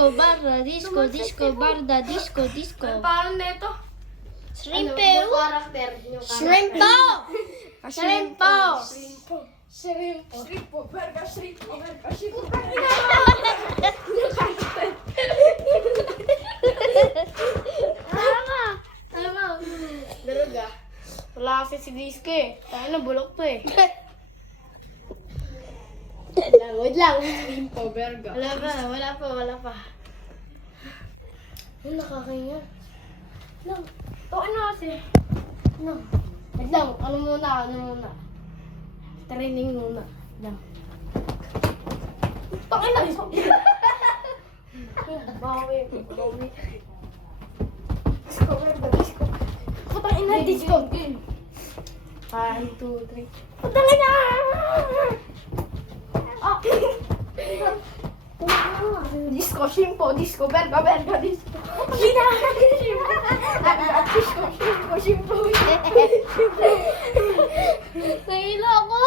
disco, barra, disco, disco, barda, disco, disco. Paano na ito? Shrimpo! Yung karakter. Shrimpo! Shrimpo! Shrimpo. Berga, shrimpo. Tama. Daruga. Wala kasi si Disco eh. Tayo na, bulok to eh. Wait lang. Shrimpo, berga. Wala pa. Ano nakakaingat? Lang. Ano kasi? No. Wait lang. Ano muna? Training muna. Lang. Bakit na? Bawi. Disco, berga, disco. Putangin na, disco. 1, 2, 3. Putangin na! Disco, shrimpo, disco, berga, disco. Shrimpo. Nailo ako!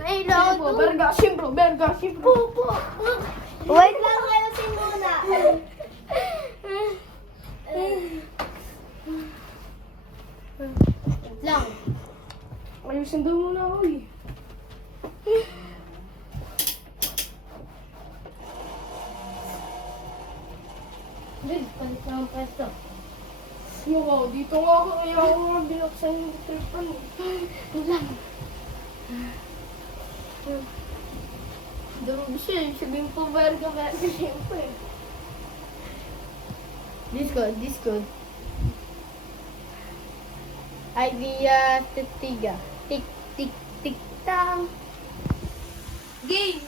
Nailo ako! Berga, shrimpo. Wait lang, ayusin muna. Lang. Ayusin daw muna ako eh. Palit na ang pwesto. Wow, dito nga ako. Ayaw ko nga binuksan yung tripan eh. Lang. Durog siya eh. Sabihin po, berga, shrimpo eh. Disco. Idea tetiga. Tik, tik, tik, tang. Game!